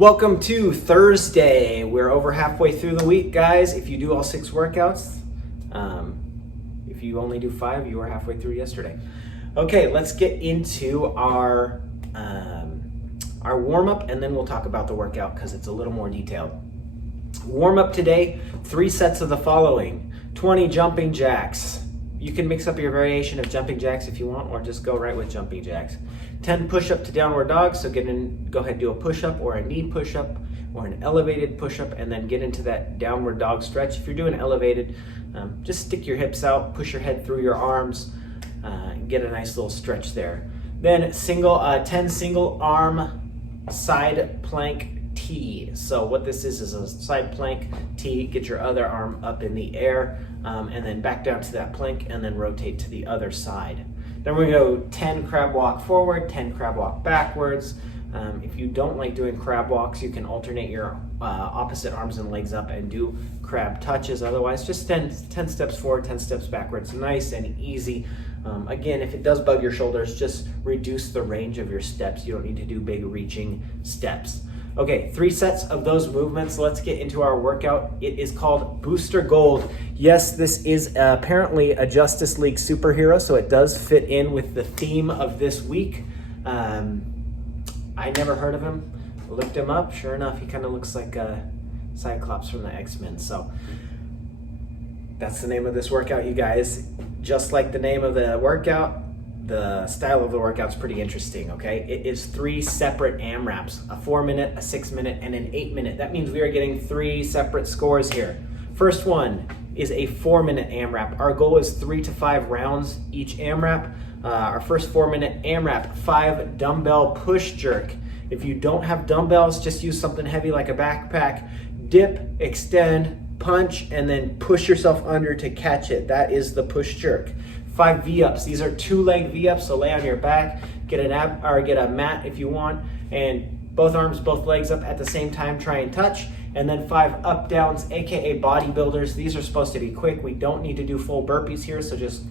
Welcome to Thursday. We're over halfway through the week, guys. If you do all 6 workouts, if you only do 5, you were halfway through yesterday. Okay, let's get into our warm-up, and then we'll talk about the workout because it's a little more detailed. Warm-up today, 3 sets of the following: 20 jumping jacks. You can mix up your variation of jumping jacks if you want, or just go right with jumping jacks. 10 push-up to downward dog, so go ahead and do a push-up or a knee push-up or an elevated push-up, and then get into that downward dog stretch. If you're doing elevated, just stick your hips out, push your head through your arms, get a nice little stretch there. Then 10 single arm side plank T. So what this is a side plank T. Get your other arm up in the air, and then back down to that plank, and then rotate to the other side. Then we're going to go 10 crab walk forward, 10 crab walk backwards. If you don't like doing crab walks, you can alternate your opposite arms and legs up and do crab touches. Otherwise, just 10 steps forward, 10 steps backwards. Nice and easy. Again, if it does bug your shoulders, just reduce the range of your steps. You don't need to do big reaching steps. Okay, 3 sets of those movements. Let's get into our workout. It is called Booster Gold. Yes, this is apparently a Justice League superhero, so it does fit in with the theme of this week. I never heard of him. Looked him up. Sure enough, he kind of looks like Cyclops from the X-Men. So that's the name of this workout, you guys. Just like the name of the workout, the style of the workout's pretty interesting, okay? It is 3 separate AMRAPs, a 4-minute, a 6-minute, and an 8-minute. That means we are getting 3 separate scores here. First one is a 4-minute AMRAP. Our goal is 3 to 5 rounds each AMRAP. Our first 4-minute AMRAP, 5 dumbbell push jerk. If you don't have dumbbells, just use something heavy like a backpack. Dip, extend, punch, and then push yourself under to catch it. That is the push jerk. 5 V-ups. These are 2-leg V-ups, so lay on your back, get a mat if you want, and both arms, both legs up at the same time, try and touch. And then 5 up downs, aka bodybuilders. These are supposed to be quick. We don't need to do full burpees here, so just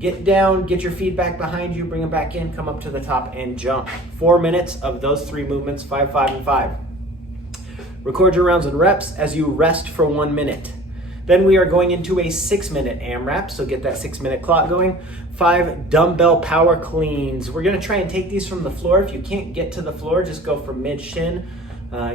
get down, get your feet back behind you, bring them back in, come up to the top and jump. 4 minutes of those 3 movements, 5, 5, and 5. Record your rounds and reps as you rest for 1 minute. Then we are going into a 6-minute AMRAP, so get that 6-minute clock going. 5 dumbbell power cleans. We're gonna try and take these from the floor. If you can't get to the floor, just go from mid-shin.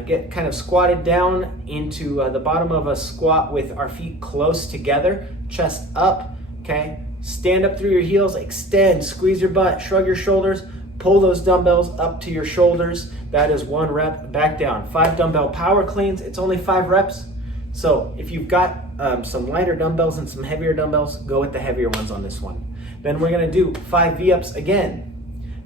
Get kind of squatted down into the bottom of a squat with our feet close together, chest up, okay? Stand up through your heels, extend, squeeze your butt, shrug your shoulders, pull those dumbbells up to your shoulders. That is 1 rep, back down. 5 dumbbell power cleans, it's only 5 reps. So if you've got some lighter dumbbells and some heavier dumbbells, go with the heavier ones on this one. Then we're gonna do 5 V-ups again.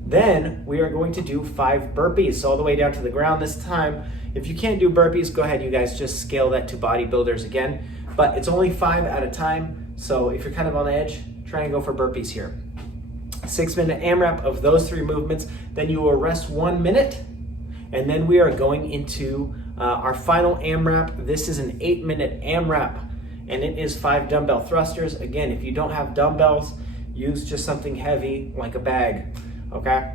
Then we are going to do 5 burpees, so all the way down to the ground this time. If you can't do burpees, go ahead, you guys, just scale that to bodybuilders again. But it's only 5 at a time, so if you're kind of on the edge, try and go for burpees here. 6-minute AMRAP of those 3 movements. Then you will rest 1 minute, and then we are going into our final AMRAP. This is an 8-minute AMRAP, and it is 5 dumbbell thrusters. Again, if you don't have dumbbells, use just something heavy like a bag, okay?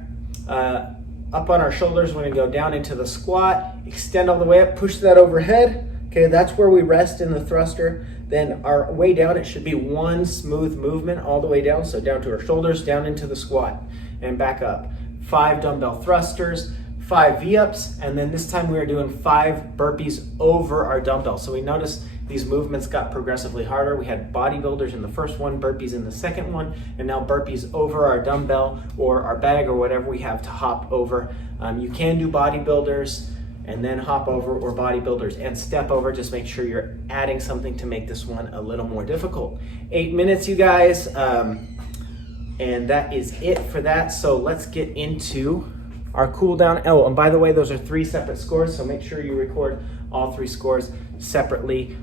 Up on our shoulders, we're gonna go down into the squat, extend all the way up, push that overhead. Okay, that's where we rest in the thruster. Then our way down, it should be 1 smooth movement all the way down. So down to our shoulders, down into the squat, and back up. 5 dumbbell thrusters, 5 V-ups, and then this time we are doing 5 burpees over our dumbbell. So we notice these movements got progressively harder. We had bodybuilders in the first one, burpees in the second one, and now burpees over our dumbbell or our bag or whatever we have to hop over. You can do bodybuilders and then hop over, or bodybuilders and step over. Just make sure you're adding something to make this one a little more difficult. 8 minutes, you guys, and that is it for that. So let's get into our cool down. Oh, and by the way, those are 3 separate scores, so make sure you record all 3 scores separately.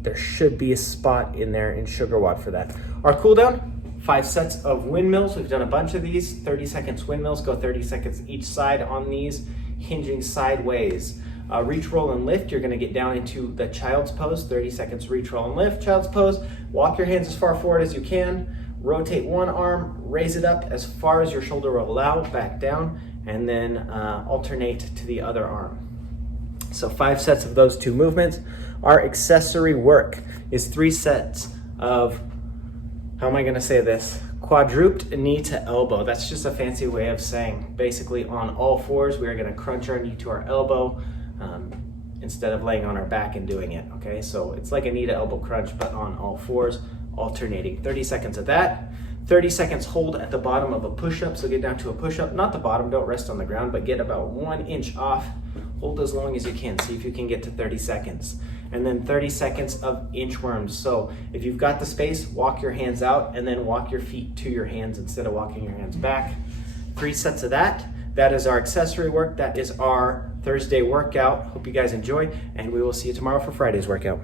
There should be a spot in there in SugarWOD for that. Our cool down, 5 sets of windmills. We've done a bunch of these. 30 seconds windmills, go 30 seconds each side on these, hinging sideways. Reach, roll, and lift. You're gonna get down into the child's pose. 30 seconds reach, roll, and lift. Child's pose. Walk your hands as far forward as you can. Rotate one arm, raise it up as far as your shoulder will allow, back down, and then alternate to the other arm. So 5 sets of those 2 movements. Our accessory work is 3 sets of, how am I gonna say this? Quadruped knee to elbow. That's just a fancy way of saying basically on all 4s, we are gonna crunch our knee to our elbow instead of laying on our back and doing it, okay? So it's like a knee to elbow crunch, but on all 4s, alternating. 30 seconds of that. 30 seconds hold at the bottom of a push-up. So get down to a push-up, not the bottom, don't rest on the ground, but get about 1 inch off. Hold as long as you can. See if you can get to 30 seconds. And then 30 seconds of inchworms. So if you've got the space, walk your hands out and then walk your feet to your hands instead of walking your hands back. 3 sets of that. That is our accessory work. That is our Thursday workout. Hope you guys enjoy, and we will see you tomorrow for Friday's workout.